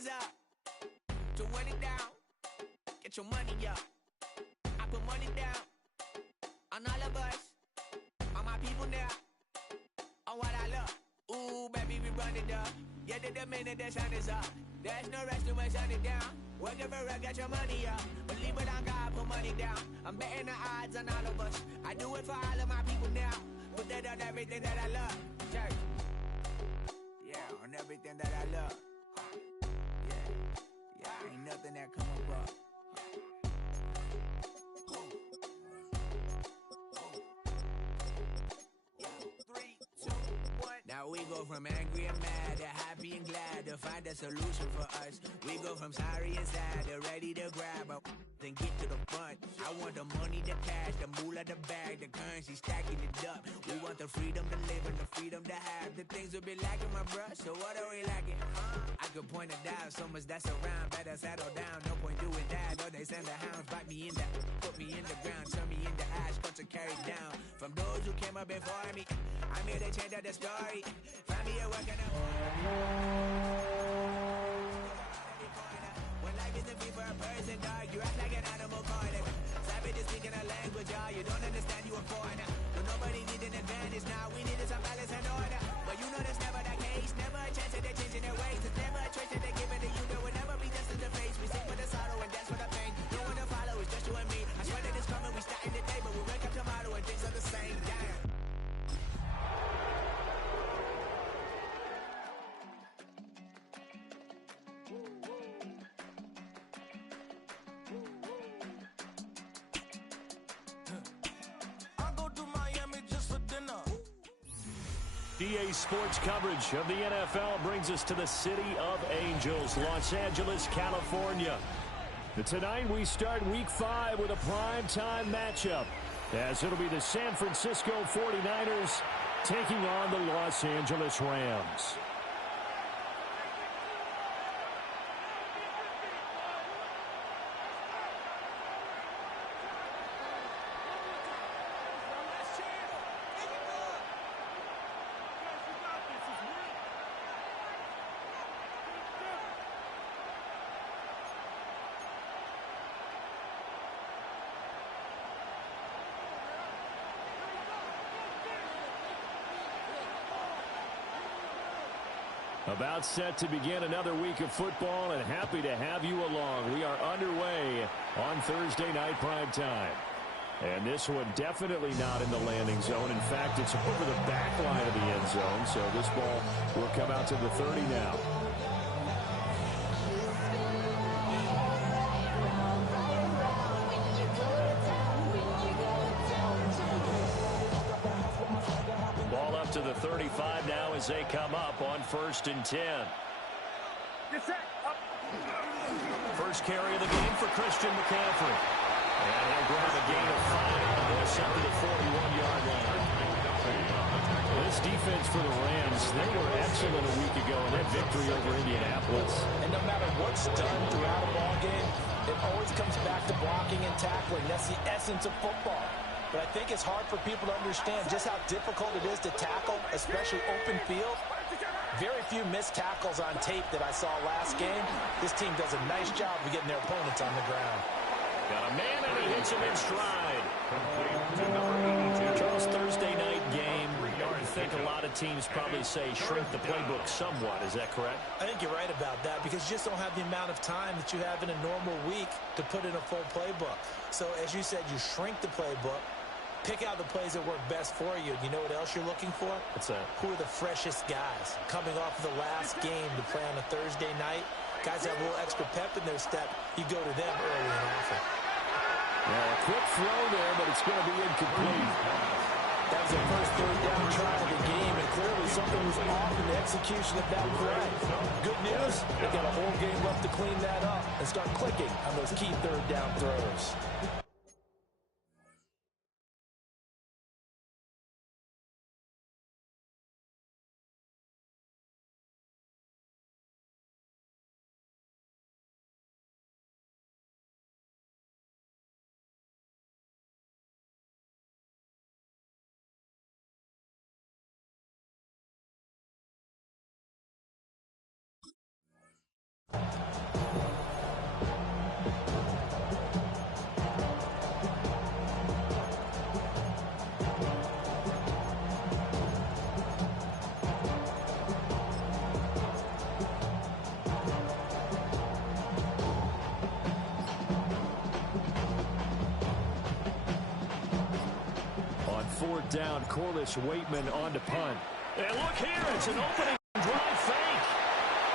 is up. To run it down, get your money up. I put money down on all of us, on my people now, on what I love. Ooh, baby, we run it up. Yeah, the minute the sun is up, there's no rest to it, shut it down. Working for it, get your money up. Believe it on God, put money down. I'm betting the odds on all of us. I do it for all of my people now. Put that on everything that I love. Church. Yeah, on everything that I love. Yeah, ain't nothing that come up. Now we go from angry and mad to happy and glad to find a solution for us. We go from sorry and sad to ready to grab up then get to the front. I want the money, the cash, the moolah, the bag, the currency, stacking it up. We want the freedom to live and the freedom to have. The things will be lacking, my bruh, so what are we lacking? I could point it out, so much that's around. Better settle down, no point doing that. Or they send the hounds, bite me in the, put me in the ground, turn me into ash, cut to carry down. From those who came up before me, I'm here to change up the story. Find me a working up. When life isn't free for a person, dog, you act like an animal corner. Savage is speaking a language, y'all, you don't understand, you a foreigner. But nobody needs an advantage now, we needed some balance and order. But you know that's never the case, never a chance that they're changing their ways. It's never a choice that they're giving to you, there will never be justice to face. We sing for the sorrow and dance for the pain. No one to follow, it's just you and me. I swear that it's coming, we starting today, but we wake up tomorrow and things are the same. Damn. EA Sports coverage of the NFL brings us to the City of Angels, Los Angeles, California. Tonight we start Week 5 with a primetime matchup, as it'll be the San Francisco 49ers taking on the Los Angeles Rams. About set to begin another week of football, and happy to have you along. We are underway on Thursday night prime time. And this one definitely not in the landing zone. In fact, it's over the back line of the end zone, so this ball will come out to the 30 now. Ball up to the 35 now as they come up on 1st and 10. First carry of the game for Christian McCaffrey. And he'll grab a gain of 5 on this up to the 41-yard line. This defense for the Rams, they were excellent a week ago in that victory over Indianapolis. And no matter what's done throughout a ball game, it always comes back to blocking and tackling. That's the essence of football. But I think it's hard for people to understand just how difficult it is to tackle, especially open field. Very few missed tackles on tape that I saw last game. This team does a nice job of getting their opponents on the ground. Got a man and he hits him in stride. Charles, Thursday night game. I think a lot of teams probably say shrink the playbook somewhat. Is that correct? I think you're right about that because you just don't have the amount of time that you have in a normal week to put in a full playbook. So as you said, you shrink the playbook. Pick out the plays that work best for you. You know what else you're looking for? What's that? Who are the freshest guys coming off of the last game to play on a Thursday night? Guys have a little extra pep in their step. You go to them early and often. Yeah, a quick throw there, but it's going to be incomplete. That was the first third down try of the game, and clearly something was off in the execution of that play. Good news, they got a whole game left to clean that up and start clicking on those key third down throws. 4th down. Corliss Waitman on to punt. And look here, it's an opening drive fake.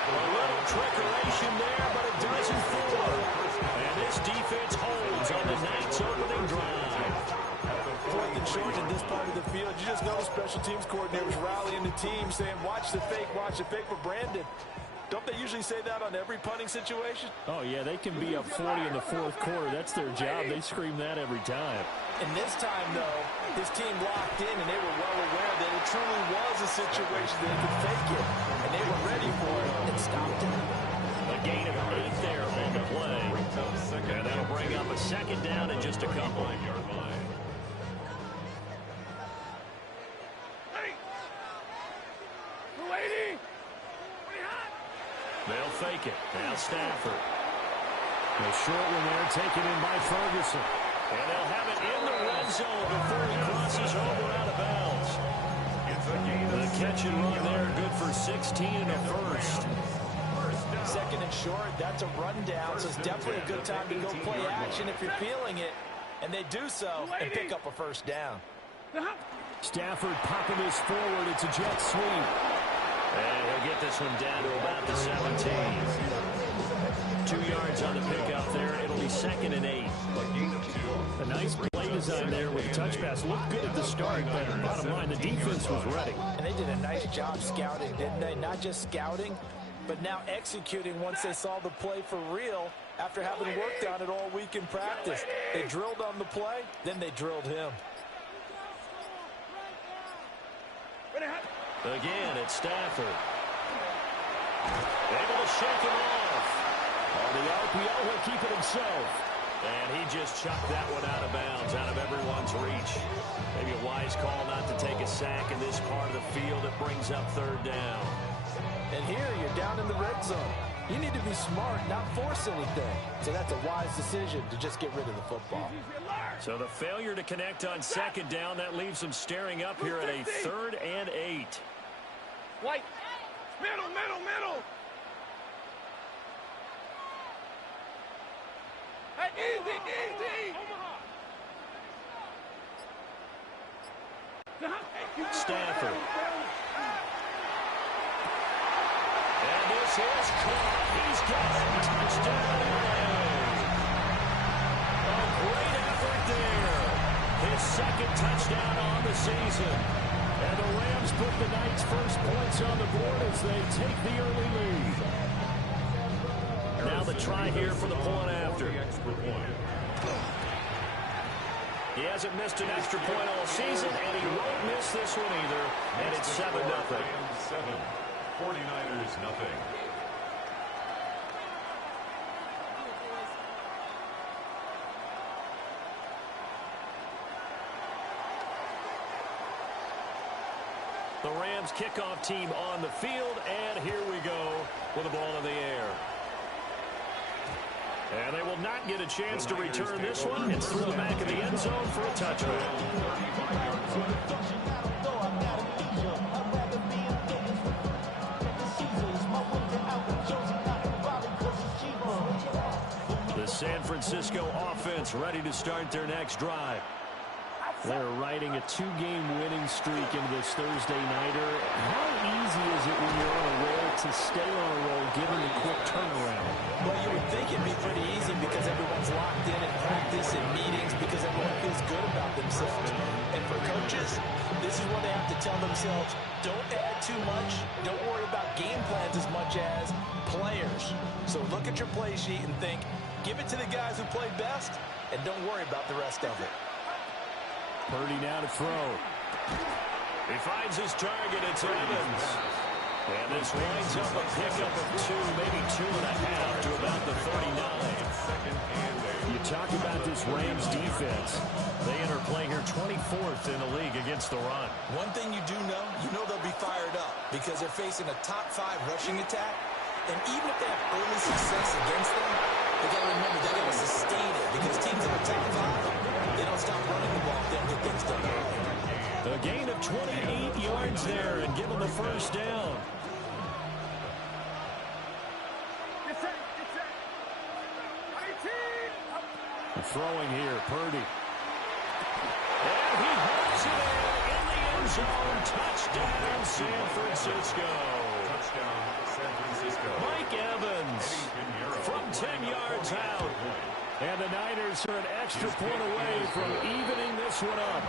A little trickeration there, but it doesn't fool. And this defense holds on the Knights' opening drive. 4th and short in this part of the field. You just know the special teams coordinators rallying the team, saying, watch the fake for Brandon. Don't they usually say that on every punting situation? Oh, yeah, they can be up 40 in the 4th quarter. That's their job. They scream that every time. And this time, though, his team locked in, and they were well aware that it truly was a situation that they could fake it. And they were ready for it and stopped it. A gain of 8 there on the play. And that'll bring up a 2nd down and just a couple. They'll fake it. Now Stafford. The short one there taken in by Ferguson. And they'll have it in the red zone before he crosses over out of bounds. The catch and run there, good for 16 and a first. 2nd and short, that's a rundown, so it's definitely a good time to go play action if you're feeling it. And they do so and pick up a 1st down. Stafford popping this forward. It's a jet sweep. And he'll get this one down to about the 17. 2 yards on the pickup there. It'll be 2nd and 8. A nice play design there with a touch pass. Looked good at the start, but bottom line, the defense was ready. And they did a nice job scouting, didn't they? Not just scouting, but now executing once they saw the play for real after having worked on it all week in practice. They drilled on the play, then they drilled him. Again, it's Stafford. Able to shake him off. On the RPO, he'll keep it himself. And he just chucked that one out of bounds, out of everyone's reach. Maybe a wise call not to take a sack in this part of the field. It brings up 3rd down. And here, you're down in the red zone. You need to be smart, not force anything. So that's a wise decision to just get rid of the football. So the failure to connect on 2nd down, that leaves them staring up here at a 3rd and 8. White. Middle. Hey, easy. Stafford. And this is caught. He's got it. Touchdown. A great effort there. His 2nd touchdown on the season. And the Rams put the Knights' first points on the board as they take the early lead. Now the try here for the point after. He hasn't missed an extra point all season, and he won't miss this one either. And it's 7-0. 49ers nothing. The Rams kickoff team on the field, and here we go with the ball in the air. And they will not get a chance to return this one. It's through the back of the end zone for a touchback. The San Francisco offense ready to start their next drive. They're riding a 2-game winning streak into this Thursday nighter. How easy is it when you're on a roll to stay on a roll given the quick turnaround? Well, you would think it'd be pretty easy because everyone's locked in practice and meetings because everyone feels good about themselves. And for coaches, this is what they have to tell themselves. Don't add too much. Don't worry about game plans as much as players. So look at your play sheet and think, give it to the guys who played best, and don't worry about the rest of it. Purdy now to throw. He finds his target. It's Evans. And this winds up a pickup of 2, maybe 2.5 to about the 39. You talk about this Rams defense. They enter play here 24th in the league against the run. One thing you do know, they'll be fired up because they're facing a top 5 rushing attack. And even if they have early success against them, they got to remember they got to sustain it because teams in the top 5, they don't stop running the ball if they don't get things done. A gain of 28 yards there and give them the first down. Throwing here, Purdy. And he hits it in the end zone. Touchdown, San Francisco. Touchdown, San Francisco. Mike Evans from 10 yards out. And the Niners are an extra point away from evening this one up.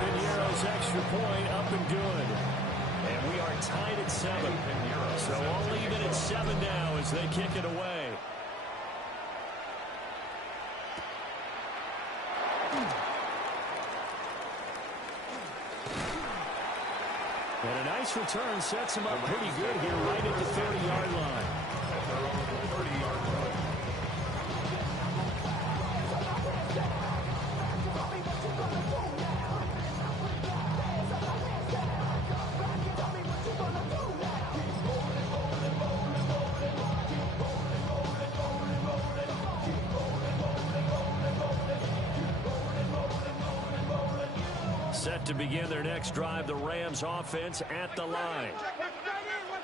Piñeiro's extra point up and good. And we are tied at 7. So all even at 7 now as they kick it away. And a nice return sets him up pretty good here right at the 30-yard line. At their own 30-yard line. Set to begin their next drive, the Rams offense at the line.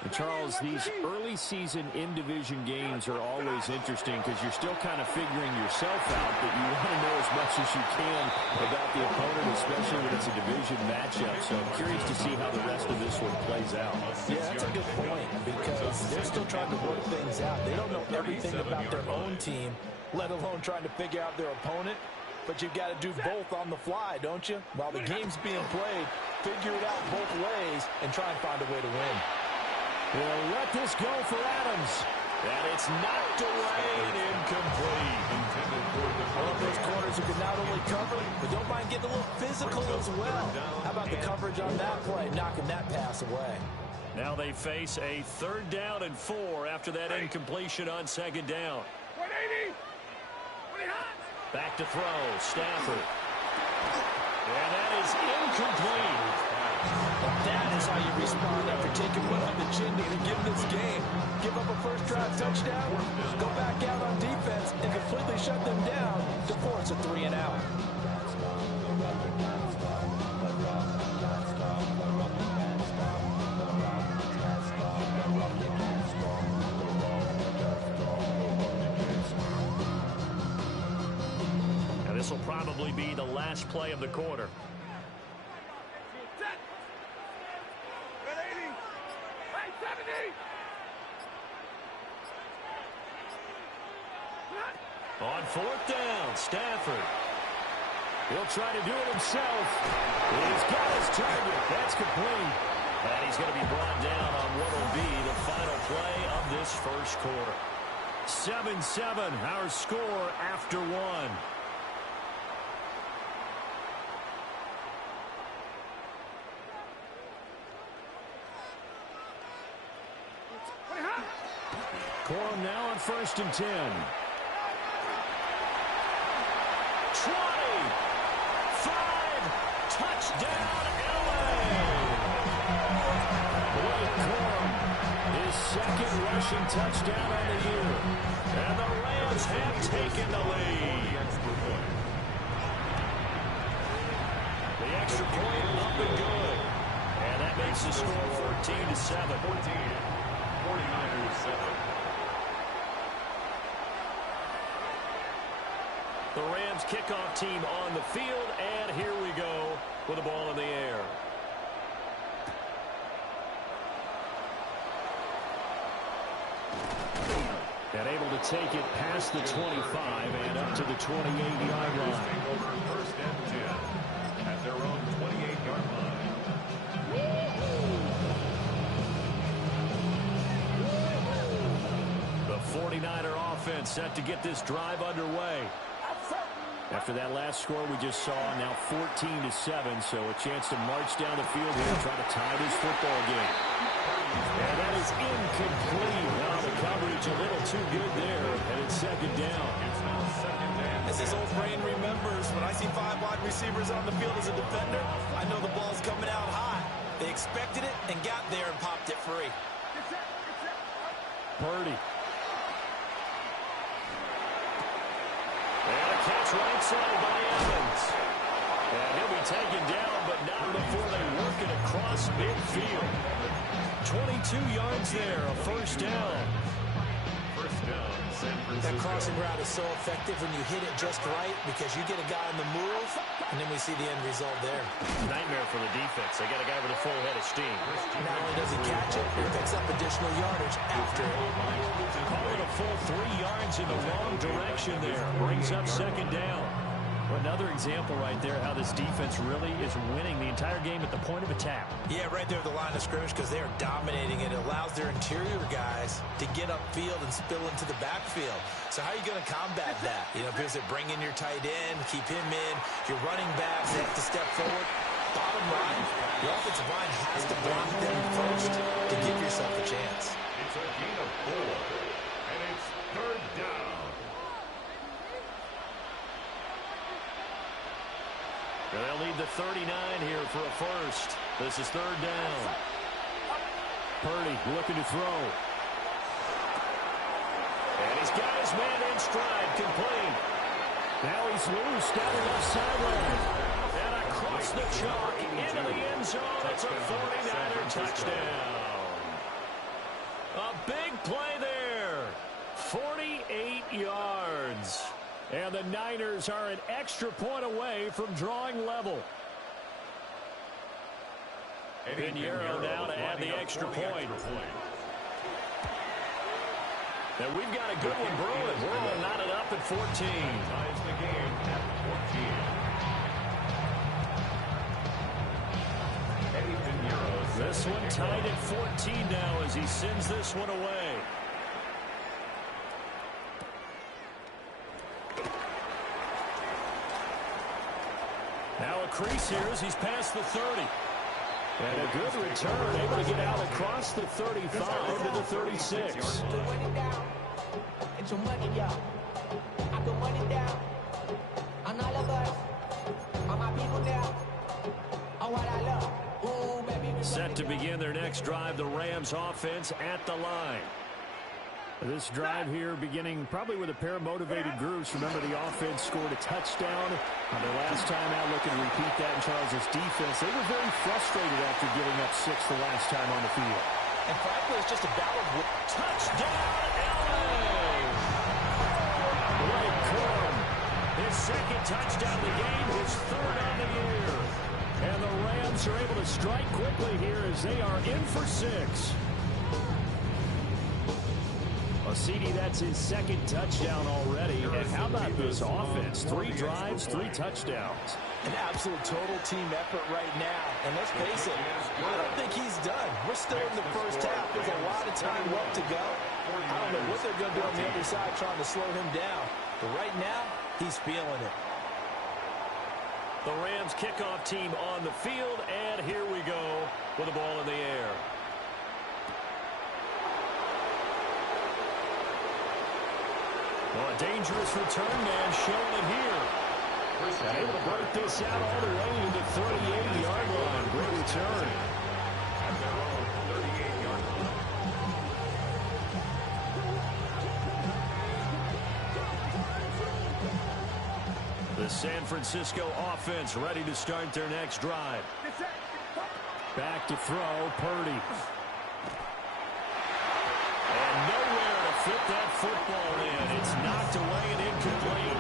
And Charles, these early season in-division games are always interesting because you're still kind of figuring yourself out, but you want to know as much as you can about the opponent, especially when it's a division matchup. So I'm curious to see how the rest of this one plays out. Yeah, that's a good point because they're still trying to work things out. They don't know everything about their own team, let alone trying to figure out their opponent. But you've got to do both on the fly, don't you? While the game's being played, figure it out both ways and try and find a way to win. They'll let this go for Adams. And it's knocked away and incomplete. I love those corners who can not only cover, but don't mind getting a little physical as well. How about the coverage on that play, knocking that pass away? Now they face a 3rd down and 4 after that incompletion on 2nd down. 180. Back to throw, Stafford. And that is incomplete. That is how you respond after taking one on the chin to begin this game. Give up a first drive touchdown, go back out on defense, and completely shut them down to force a 3-and-out. This will probably be the last play of the quarter. On 4th down, Stafford. He'll try to do it himself. He's got his target. That's complete. And he's going to be brought down on what will be the final play of this first quarter. 7-7, our score after 1. Corum now on 1st and 10. 20. 5. Touchdown, LA. Blake Corum, his 2nd rushing touchdown on the year. And the Rams have taken the lead. The extra point up and good. And that makes the score 14-7. 49ers 7. The Rams kickoff team on the field, and here we go with the ball in the air. And able to take it past the 25 and up to the 28-yard line. Over 1st and 10 at their own 28-yard line. The 49er offense set to get this drive underway. After that last score we just saw, now 14-7, so a chance to march down the field here and try to tie this football game. And that is incomplete. Now the coverage a little too good there, and it's 2nd down. It's now 2nd down. As his old brain remembers, when I see 5 wide receivers on the field as a defender, I know the ball's coming out high. They expected it and got there and popped it free. Purdy. And a catch right side by Evans. And he'll be taken down, but not before they work it across midfield. 22 yards there, a 1st down. 1st down, San That Francisco. crossing route is so effective when you hit it just right because you get a guy on the move, and then we see the end result there. Nightmare for the defense. They got a guy with a full head of steam. Not only does he catch it, he picks up additional yardage after it. Call it a full 3 yards in the wrong direction there. Brings up second down. Another example right there how this defense really is winning the entire game at the point of attack. Yeah, right there at the line of scrimmage because they are dominating it. It allows their interior guys to get upfield and spill into the backfield. So how are you going to combat that? You know, because they bring in your tight end, keep him in. Your running backs have to step forward. Bottom line, the offensive line has to block them first to give yourself a chance. It's a gain of 4, and it's third down. They'll need the 39 here for a first. This is third down. Purdy looking to throw. And he's got his man in stride, complete. Now he's loose down the left sideline. And across the chalk into the end zone. It's a 49er touchdown. A big play there. 48 yards. And the Niners are an extra point away from drawing level. Pinheiro now to add the extra point. And we've got a good one brewing. We're all knotted up at 14. Ties the game at 14. Eddie Pinheiro. This one tied at 14 now as he sends this one away. Now a crease here as he's past the 30. And a good return, able to get out across the 35 to the 36. Set to begin their next drive, the Rams offense at the line. This drive here beginning probably with a pair of motivated groups. Remember, the offense scored a touchdown on their last time out. Looking to repeat that in Charles' defense. They were very frustrated after giving up 6 the last time on the field. And frankly, it's just a battle of Touchdown, LA! Blake Corum, his second touchdown of the game, his third on the year. And the Rams are able to strike quickly here as they are in for 6. CD, that's his second touchdown already. And how about this offense? 3 drives, 3 touchdowns. an absolute total team effort right now. And let's face it, I don't think he's done. We're still in the first half. There's a lot of time left to go. I don't know what they're going to do on the other side trying to slow him down. But right now, he's feeling it. The Rams kickoff team on the field, and here we go with the ball in the air. Well, a dangerous return man showing it here. And able to break this out all the way to the 38-yard line. Great return. At their own 38-yard line. The San Francisco offense ready to start their next drive. Back to throw, Purdy. And nowhere to fit that football in. It's knocked away and incomplete.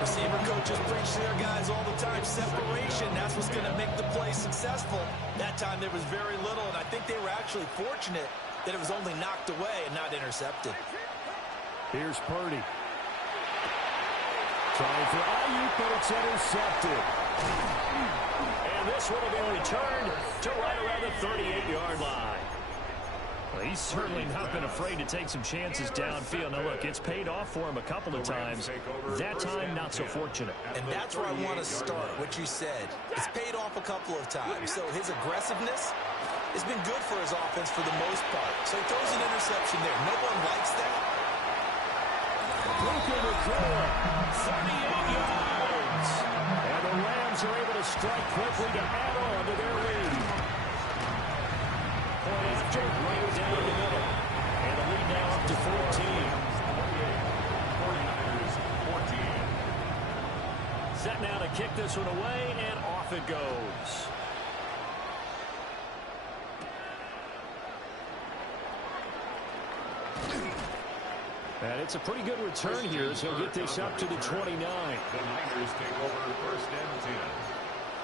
Receiver coaches preach to their guys all the time. Separation, that's what's going to make the play successful. That time there was very little, and I think they were actually fortunate that it was only knocked away and not intercepted. Here's Purdy. Trying for Ayuk, but it's intercepted. And this one will be returned to right around the 38-yard line. Well, he's certainly not been afraid to take some chances downfield. Now, look, it's paid off for him a couple of times. That time, not so fortunate. And that's where I want to start, what you said. It's paid off a couple of times. So his aggressiveness has been good for his offense for the most part. So he throws an interception there. No one likes that. Puka Nacua, 38 yards. And the Rams are able to strike quickly to add on to their lead. Point after, right down the middle. And the lead now up to 14. 49ers, 14. Set now to kick this one away, and off it goes. And it's a pretty good return here as he'll get this up to the 29. The Niners take over 1st and 10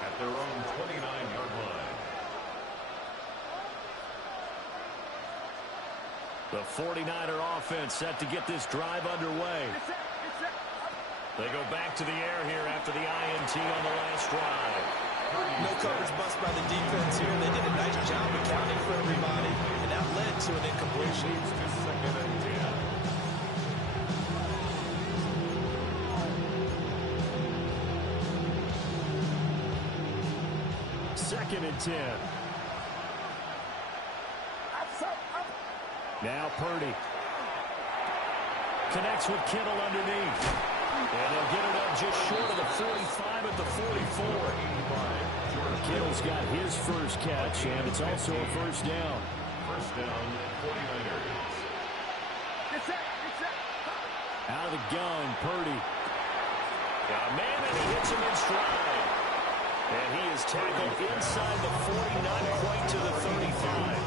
at their own 29-yard line. The 49er offense set to get this drive underway. They go back to the air here after the INT on the last drive. No coverage bust by the defense here. They did a nice job accounting for everybody, and that led to an incompletion. Leads to 2nd and 10. Second and 10. Now Purdy. Connects with Kittle underneath. And they'll get it up just short of the 45 at the 44. Kittle's got his first catch, and it's also a first down. First down, 49ers. Out of the gun, Purdy. Got a man, and he hits him in stride. And he is tackled inside the 40, not quite to the 35.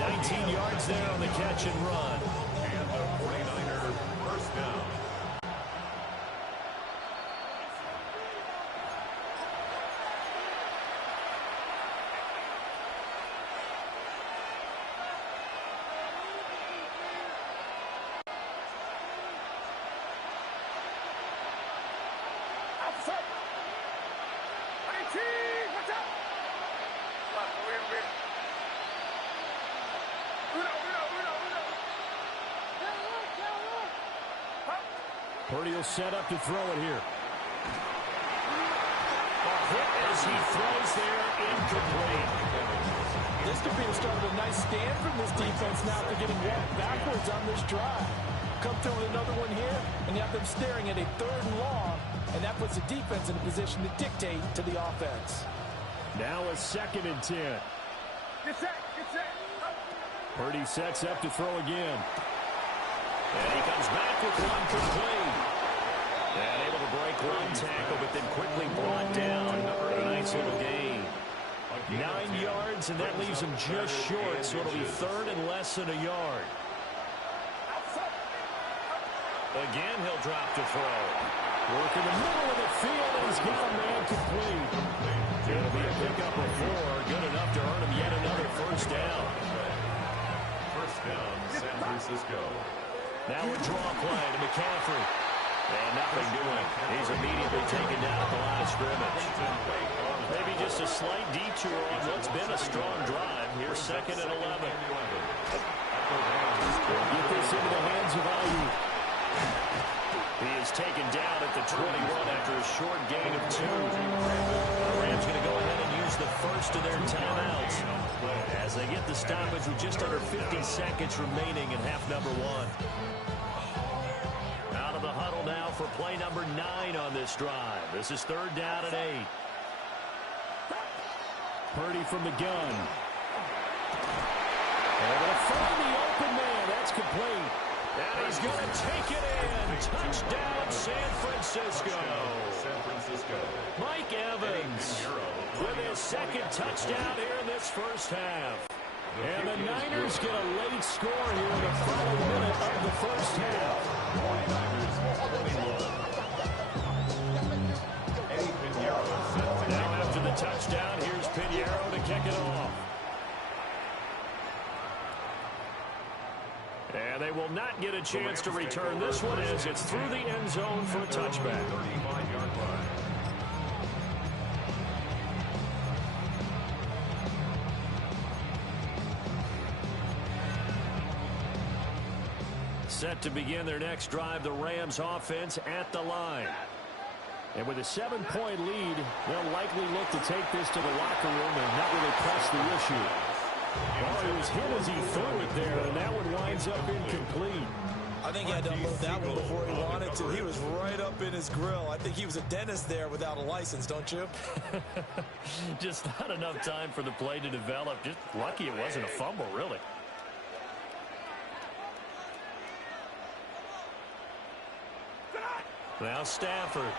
19 yards there on the catch and run. And the 49er first down. Purdy will set up to throw it here. A hit as he throws there, incomplete. This could be the start of a nice stand from this defense now after getting walked backwards on this drive. Come through with another one here, and you have them staring at a 3rd and long, and that puts the defense in a position to dictate to the offense. Now a 2nd and 10. Get set. Purdy sets up to throw again. And he comes back with one complete. And able to break one tackle, but then quickly brought down. A nice little gain. 9 yards, and that leaves him just short, so it'll be 3rd and less than a yard. Again, he'll drop to throw. Work in the middle of the field, and he's got a man complete. It'll be a pickup of 4, good enough to earn him yet another first down. First down, San Francisco. Now a draw play to McCaffrey. And nothing doing. He's immediately taken down at the line of scrimmage. Maybe just a slight detour on what's been a strong drive. Here's 2nd and 11. Get this into the hands of Ayuk. He is taken down at the 21 after a short gain of 2. The Rams going to go ahead and use the first of their timeouts as they get the stoppage with just under 50 seconds remaining in half number 1. Out of the huddle now for play number 9 on this drive. This is 3rd down and 8. Purdy from the gun. They're going to find the open man. That's complete. And he's going to take it in. Touchdown, San Francisco. Mike Evans with his 2nd touchdown here in this first half. And the Niners get a late score here in the final minute of the first half. Now after the touchdown, here's Pinheiro to kick it off. And they will not get a chance to return this one as it's through the end zone for a touchback. 35-yard line. Set to begin their next drive, the Rams offense at the line. And with a 7-point lead, they'll likely look to take this to the locker room and not really press the issue. Well, he was hit as he threw it there, and that one winds up incomplete. I think he had to unload that one before he wanted to. He was right up in his grill. I think he was a dentist there without a license, don't you? Just not enough time for the play to develop. Just lucky it wasn't a fumble, really. Now Stafford.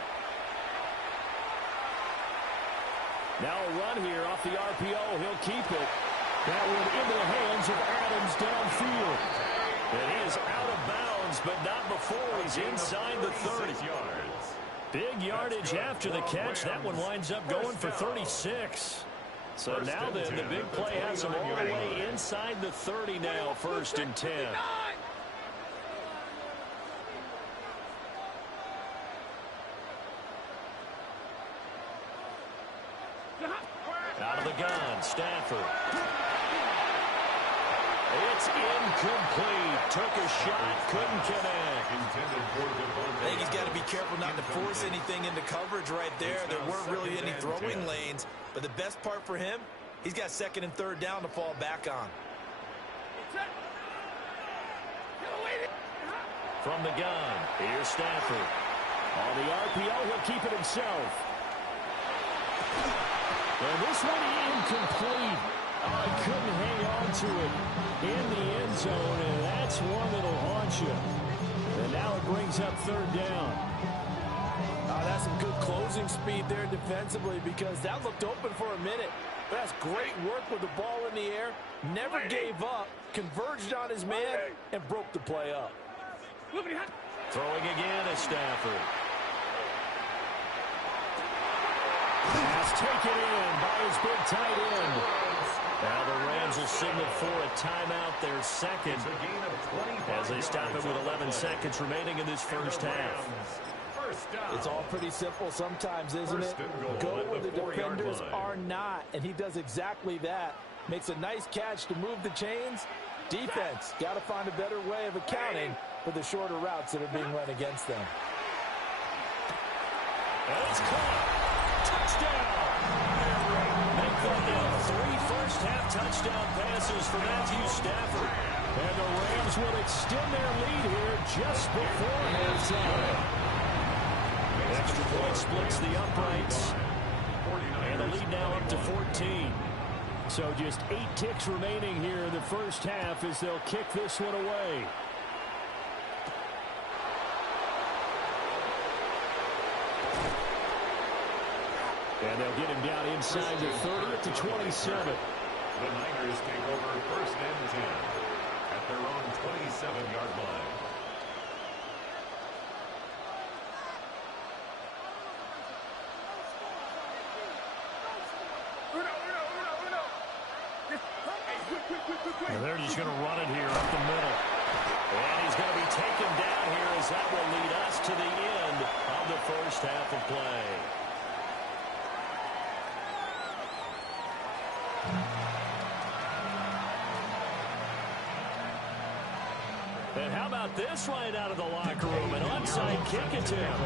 Now a run here off the RPO. He'll keep it. That one into the hands of Adams downfield. And he is out of bounds, but not before he's inside the 30. Big yardage after the catch. That one winds up going for 36. So now then, the big play has him all the way inside the 30 now, 1st and 10. Out of the gun, Stafford. It's incomplete. Took a shot, couldn't connect. I think he's got to be careful not to force anything into coverage right there. There weren't really any throwing lanes. But the best part for him, he's got 2nd and 3rd down to fall back on. From the gun, here's Stafford. On the RPO, he'll keep it himself. And this one incomplete. Oh, he couldn't hang on to it in the end zone, and that's one that'll haunt you. And now it brings up 3rd down. That's some good closing speed there defensively, because that looked open for a minute. But that's great work with the ball in the air. Never gave up, converged on his man, and broke the play up. Throwing again is Stafford. Pass taken in by his big tight end. Now the Rams will signal for a timeout, their 2nd, as they stop it with 11 seconds remaining in this first half. It's all pretty simple sometimes, isn't it? Go where the defenders are not, and he does exactly that. Makes a nice catch to move the chains. Defense, got to find a better way of accounting for the shorter routes that are being run against them. And it's caught. Touchdown. Make that 3 first-half touchdown passes for Matthew Stafford. And the Rams will extend their lead here just before halftime. Extra point splits the uprights. And the lead now up to 14. So just 8 ticks remaining here in the first half as they'll kick this one away. And they'll get him down inside the 30 to 27. The Niners take over 1st and 10 at their own 27-yard line. And they're just going to run it here up the middle. And he's going to be taken down here as that will lead us to the end of the first half of play. And how about this right out of the locker room? An onside kick attempt.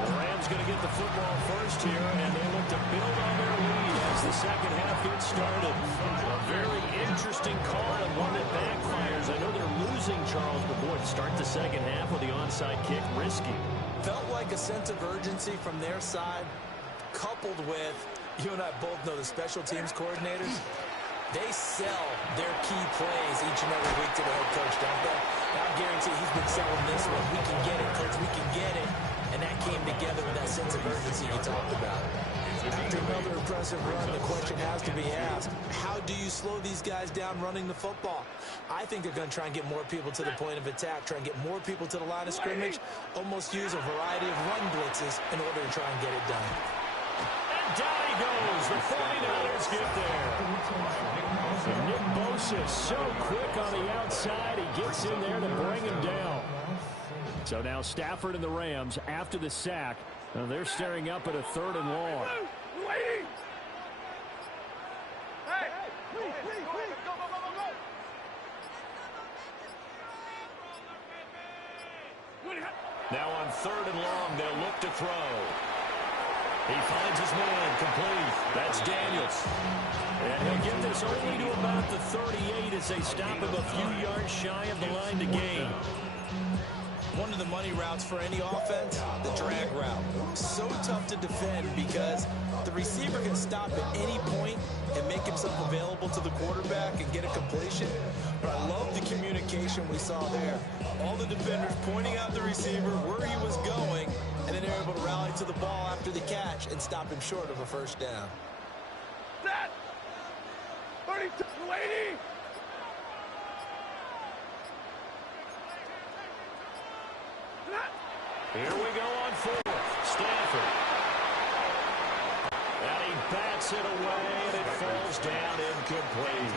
The Rams going to get the football first here, and they look to build on their lead as the second half gets started. A very interesting call and one that backfires. I know they're losing, Charles, but boy, to start the second half with the onside kick, risky. Felt like a sense of urgency from their side, coupled with, you and I both know the special teams coordinators, they sell their key plays each and every week to the head coach, don't they? I guarantee he's been selling this one. We can get it, coach, we can get it. And that came together with that sense of urgency you talked about. After another impressive run, the question has to be asked, how do you slow these guys down running the football? I think they're going to try and get more people to the point of attack, try and get more people to the line of scrimmage, almost use a variety of run blitzes in order to try and get it done. And down he goes. The 49ers get there. And Nick Bosa so quick on the outside. He gets in there to bring him down. So now Stafford and the Rams, after the sack, they're staring up at a 3rd and long. Now on 3rd and long, they'll look to throw. He finds his man complete. That's Daniels. And he'll get this only to about the 38 as they stop him a few yards shy of the line to gain. One of the money routes for any offense, the drag route. So tough to defend because the receiver can stop at any point and make himself available to the quarterback and get a completion. But I love the communication we saw there. All the defenders pointing out the receiver where he was going, and then they're able to rally to the ball after the catch and stop him short of a first down. Set! 32, 80! Here we go on fourth. Stanford. And he bats it away, and it falls down incomplete.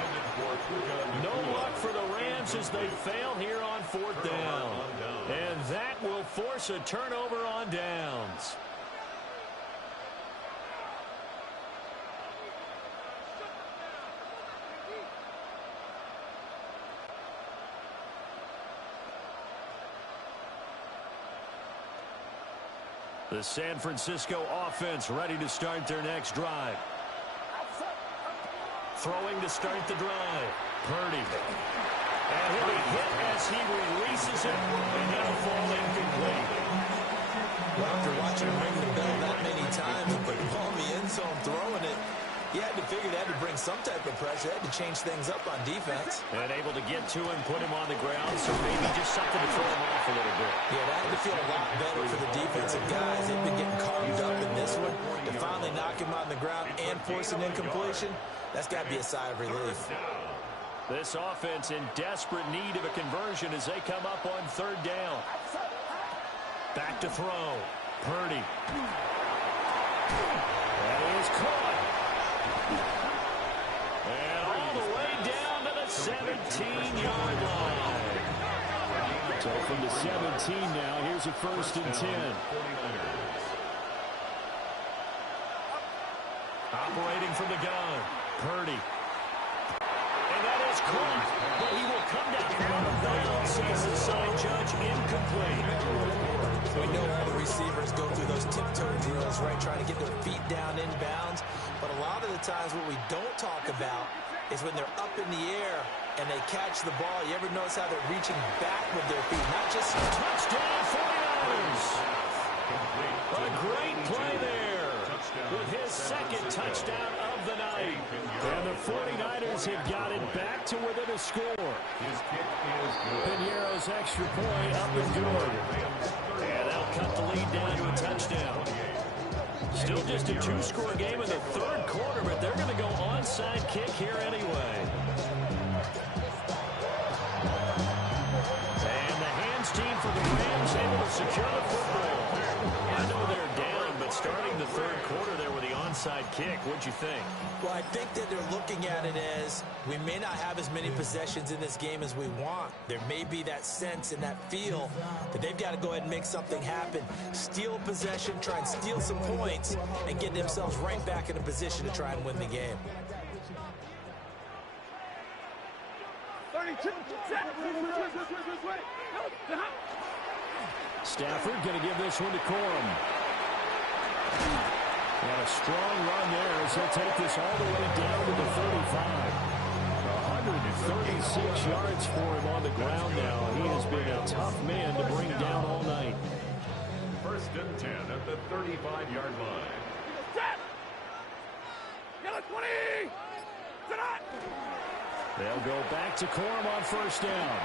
No luck for the Rams as they fail here on fourth down. And that will force a turnover on downs. The San Francisco offense ready to start their next drive. Throwing to start the drive. Purdy. And he'll be hit as he releases it, and that'll fall incomplete. Well, after watching him ring the bell that many times and put the ball in the end zone throwing it, he had to figure they had to bring some type of pressure. They had to change things up on defense. And able to get to him, put him on the ground, so maybe just something to throw him off a little bit. Yeah, that had to feel a lot better for the defensive guys. They've been getting carved up in this one. To finally knock him on the ground and force an incompletion, that's got to be a sigh of relief. This offense in desperate need of a conversion as they come up on third down. Back to throw. Purdy. That is caught. And all the way down to the 17-yard line. So from the 17 now, here's a 1st and 10. Operating from the gun. Purdy. And that is caught. But he will come down out of bounds, says the side judge, incomplete. We know all the receivers go through those tiptoe drills, right, trying to get their feet down inbounds. But a lot of the times what we don't talk about is when they're up in the air and they catch the ball. You ever notice how they're reaching back with their feet, not just touchdown 49ers. A great play there with his second touchdown of the night. And the 49ers have got it back to within a score. Piñeiro's extra point up and good. And they'll cut the lead down to a touchdown. Still just a two-score game in the third quarter, but they're going to go onside kick here anyway. And the hands team for the Rams able to secure the football. I know they're down, but starting the third quarter there with the onside kick, what'd you think? Well, I think that they're looking at it as we may not have as many possessions in this game as we want. There may be that sense and that feel that they've got to go ahead and make something happen. Steal possession, try and steal some points, and get themselves right back in a position to try and win the game. 32. Stafford going to give this one to Corum. And a strong run there as he'll take this all the way down to the 35. 136 yards for him on the ground now. He has been a tough man to bring down all night. 1st and 10 at the 35-yard line. Yellow 20. They'll go back to Corum on 1st down.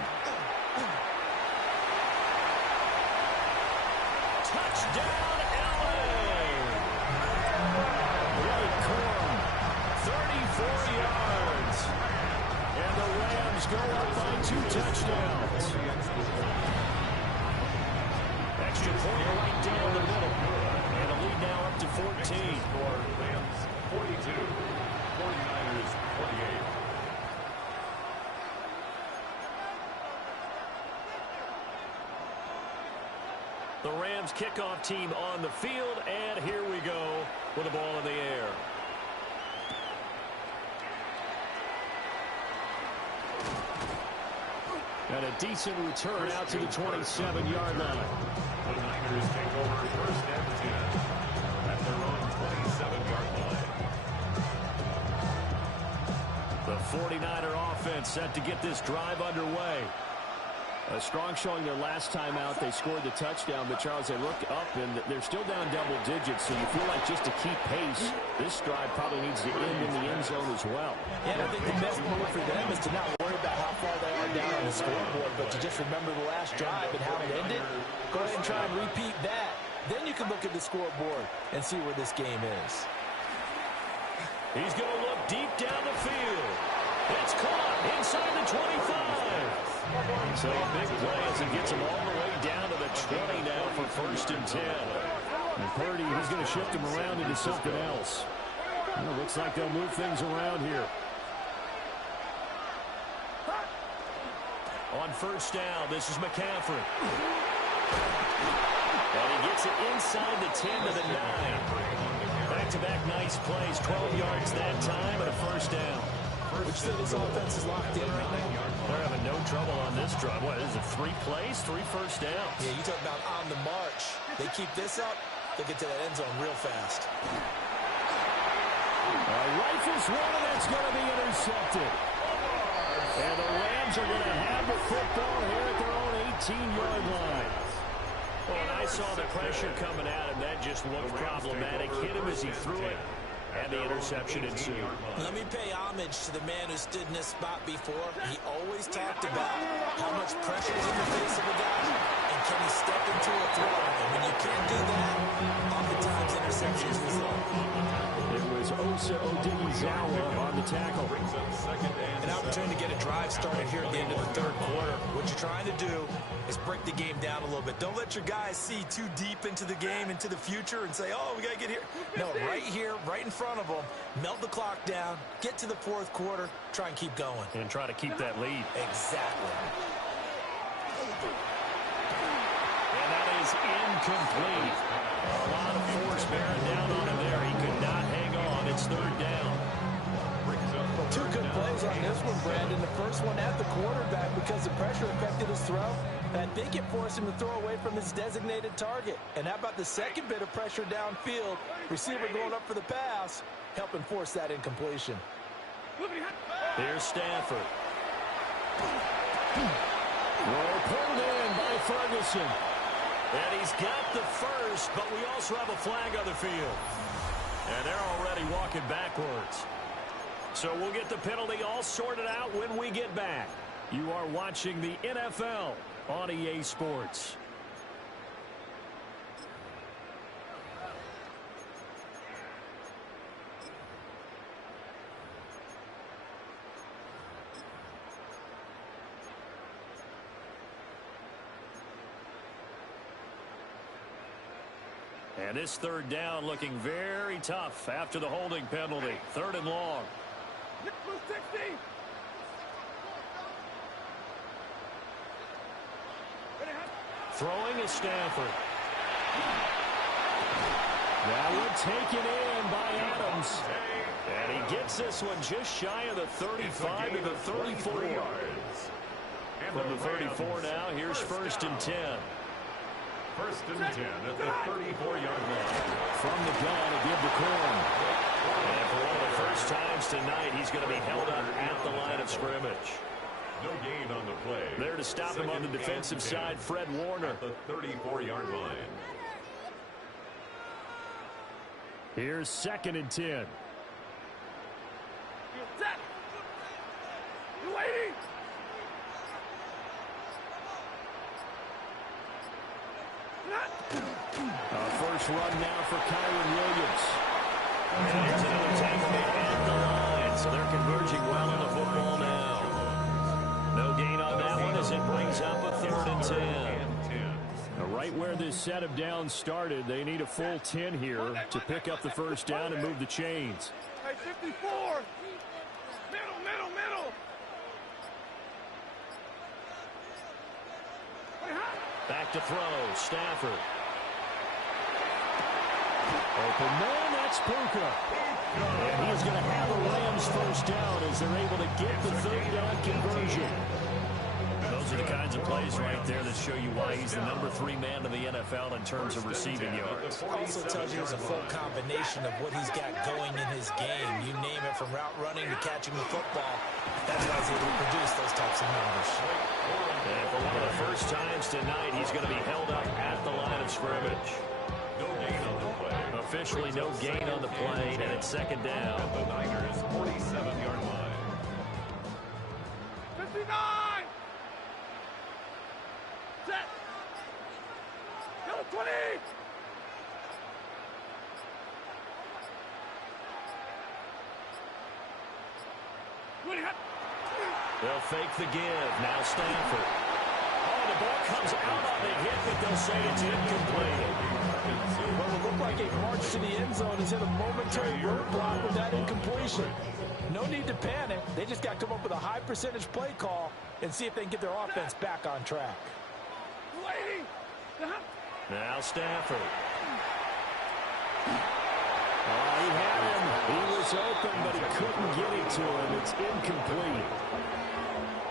Touchdown, LA! Blake Corum, 34 yards. And the Rams go up by 2 touchdowns. Extra point right down the middle. And a lead now up to 14. Rams 42, 49ers 28. The Rams kickoff team on the field, and here we go with the ball in the air. And a decent return out to the 27-yard line. The Niners take over 1st and 10 at their own 27-yard line. The 49er offense set to get this drive underway. A strong showing their last time out. They scored the touchdown, but Charles, they look up and they're still down double digits, so you feel like just to keep pace, this drive probably needs to end in the end zone as well. Yeah, and I think the best move for them is to not worry about how far they are down on the scoreboard, but to just remember the last drive and how it ended. Go ahead and try and repeat that. Then you can look at the scoreboard and see where this game is. He's going to look deep down the field. It's caught inside the 25. So a big play as it gets him all the way down to the 20 now for 1st and 10. And Purdy, he's going to shift him around into something else. Well, looks like they'll move things around here. On 1st down, this is McCaffrey. And he gets it inside the 10 to the 9. Back-to-back nice plays, 12 yards that time, and a 1st down. Would you say this offense is locked in right now? They're having no trouble on this drive. What is it, 3 plays, 3 1st downs? Yeah, you talk about on the march. They keep this up, they get to that end zone real fast. Rifles one, and that's going to be intercepted. And the Rams are going to have the football here at their own 18-yard line. Well, and I saw the pressure coming at him. That just looked problematic. Hit him as he threw it, and the interception ensued. Let me pay homage to the man who stood in this spot before. He always talked about how much pressure is in the face of a guy, and can he step into a throw. And when you can't do that, oftentimes interceptions result. It was Osa Odighizuwa on the tackle. An opportunity to get a drive started here at the end of the 3rd quarter. What you're trying to do is break the game down a little bit. Don't let your guys see too deep into the game, into the future, and say, oh, we got to get here. No, right here, right in front of them, melt the clock down, get to the 4th quarter, try and keep going. And try to keep that lead. Exactly. And that is incomplete. A lot of force bearing down on him there. He could not hang on. It's 3rd down. Two good plays on this one, Brandon. The first one at the quarterback because the pressure affected his throw. I think it forced him to throw away from his designated target. And how about the second bit of pressure downfield? Receiver going up for the pass, helping force that incompletion. Here's Stafford. Well, pulled in by Ferguson. And he's got the first, but we also have a flag on the field. And they're already walking backwards. So we'll get the penalty all sorted out when we get back. You are watching the NFL on EA Sports. And this 3rd down looking very tough after the holding penalty. 3rd and long. Throwing is Stafford. That one taken in by Adams. And he gets this one just shy of the 35 to the 34. From the 34 now, here's 1st and 10. 1st and 10 at the 34-yard line. From the gun to give the corn. And for one of the first times tonight, he's going to be held up at the line of scrimmage. No gain on the play. There to stop him on the defensive side, Fred Warner. At the 34-yard line. Here's 2nd and 10. You waiting? First run now for Kyren Williams. And here's another tackle at the line. So they're converging well on the football now. No gain on that one as it brings up a 3rd and 10. Now right where this set of downs started, they need a full 10 here to pick up the 1st down and move the chains. Hey, 54. Middle. Back to throw, Stafford. Open man, that's Puka. And he is going to have the Rams 1st down as they're able to get the 3rd down conversion. Those are the kinds of plays right there that show you why he's the number 3 man in the NFL in terms of receiving yards. Also tells you it's a full combination of what he's got going in his game. You name it, from route running to catching the football. That's why he's able to produce those types of numbers. And for one of the first times tonight, he's going to be held up at the line of scrimmage. No gain on the play. Officially no gain on the play, and it's 2nd down. At the Niners' 47-yard line. 59. Set. Go 20. Ready, hot. They'll fake the give. Now Stanford. Oh, the ball comes out on the hit, but they'll say it's incomplete. Well, it looked like a march to the end zone has hit a momentary roadblock with that incompletion. No need to panic. They just got to come up with a high percentage play call and see if they can get their offense back on track. Now Stafford. Oh, he had him. He was open, but he couldn't get it to him. It's incomplete.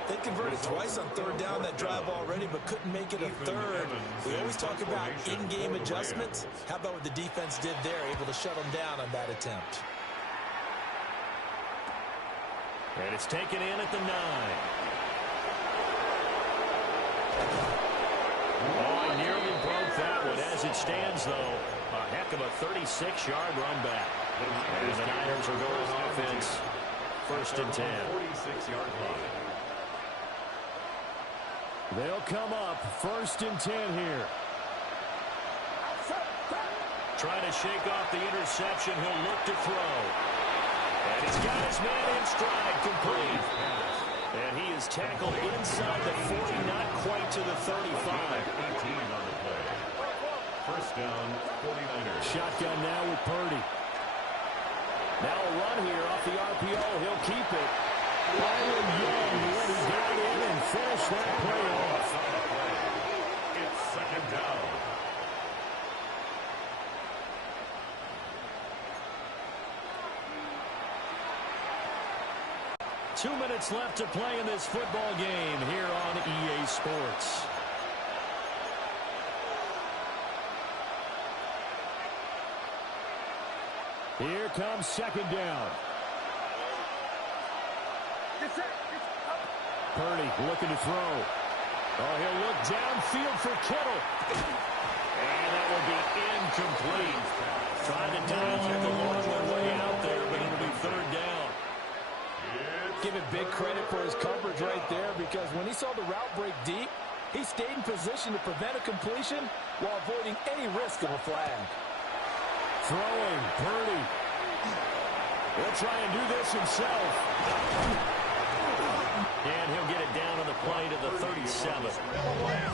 They converted twice on third down that drive already, but couldn't make it a third. We always talk about in-game adjustments. How about what the defense did there, able to shut them down on that attempt? And it's taken in at the 9. Oh, he nearly broke that one. As it stands, though, a heck of a 36-yard run back. And the Niners are going on offense. 1st and 10. 46-yard line. They'll come up 1st and 10 here. Trying to shake off the interception. He'll look to throw. And he's got his man in stride, complete. And he is tackled inside the 40, not quite to the 35. 18 on the play. 1st down, 49ers. Shotgun now with Purdy. Now a run here off the RPO. He'll keep it. Byron Young, he got in and finished that play off. It's 2nd down. Two minutes left to play in this football game here on EA Sports. Here comes 2nd down. Purdy looking to throw. Oh, he'll look downfield for Kittle. And that will be incomplete. Trying to dial it the long way out there, but it'll be 3rd down. Give it big credit for his coverage right there, because when he saw the route break deep, he stayed in position to prevent a completion while avoiding any risk of a flag. Throwing, Purdy. He'll try and do this himself. And he'll get it down on the play to the 37.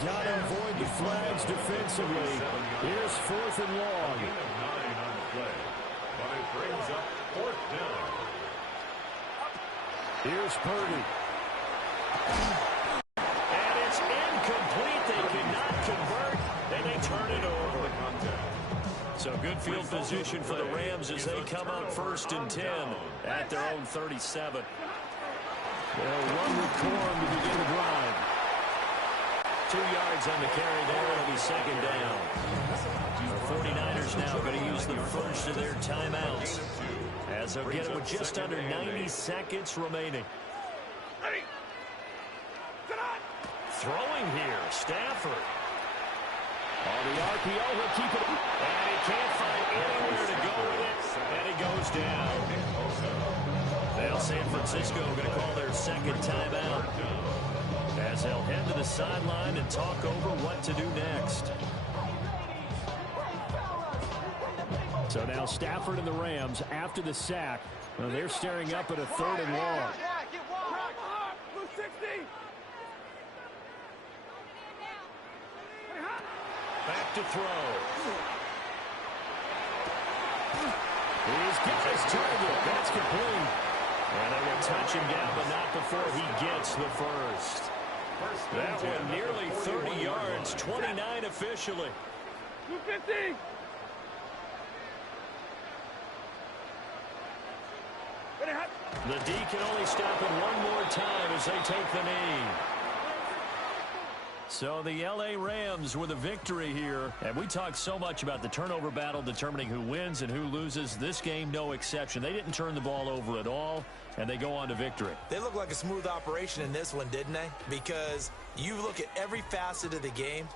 Got to avoid the flags defensively. Here's 4th and long. 9 on the play. But it brings up 4th down. Here's Purdy. And it's incomplete. They cannot convert, and they turn it over. So good field position for the Rams as they come up 1st and 10 at their own 37. They'll run with Corn to begin the drive. 2 yards on the carry there. It'll be 2nd down. The 49ers now going to use the first of their timeouts, as they'll get it with just under 90 seconds remaining. Throwing here, Stafford. On the RPO, he'll keep it. And he can't find anywhere to go with it. And he goes down. Now San Francisco going to call their 2nd timeout, as they'll head to the sideline and talk over what to do next. So now Stafford and the Rams, after the sack, well, they're staring up at a 3rd and long. Back to throw. He's got his target. That's complete. And they will touch him down, but not before he gets the first. That one nearly 30 yards, 29 officially. 250. The D can only stop it one more time as they take the knee. So the L.A. Rams with a victory here. And we talked so much about the turnover battle determining who wins and who loses. This game, no exception. They didn't turn the ball over at all, and they go on to victory. They look like a smooth operation in this one, didn't they? Because you look at every facet of the game,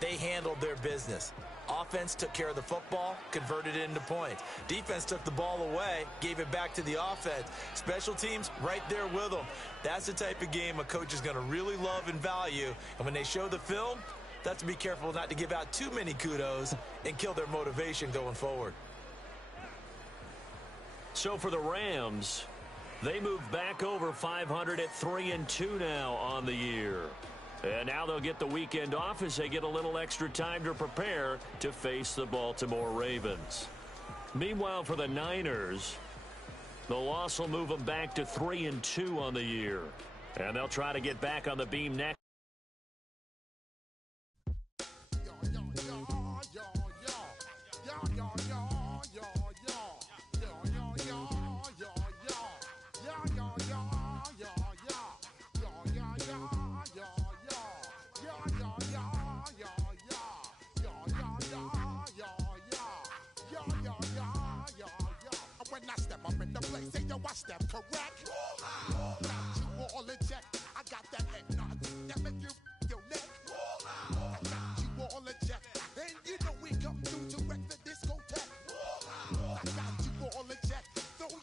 they handled their business. Offense took care of the football, converted it into points. Defense took the ball away, gave it back to the offense. Special teams, right there with them. That's the type of game a coach is going to really love and value. And when they show the film, they have to be careful not to give out too many kudos and kill their motivation going forward. So for the Rams, They move back over 500 at 3-2 now on the year. And now they'll get the weekend off as they get a little extra time to prepare to face the Baltimore Ravens. Meanwhile, for the Niners, the loss will move them back to 3-2 on the year. And they'll try to get back on the beam next. I step correct. Got you all in check. I got that head nod.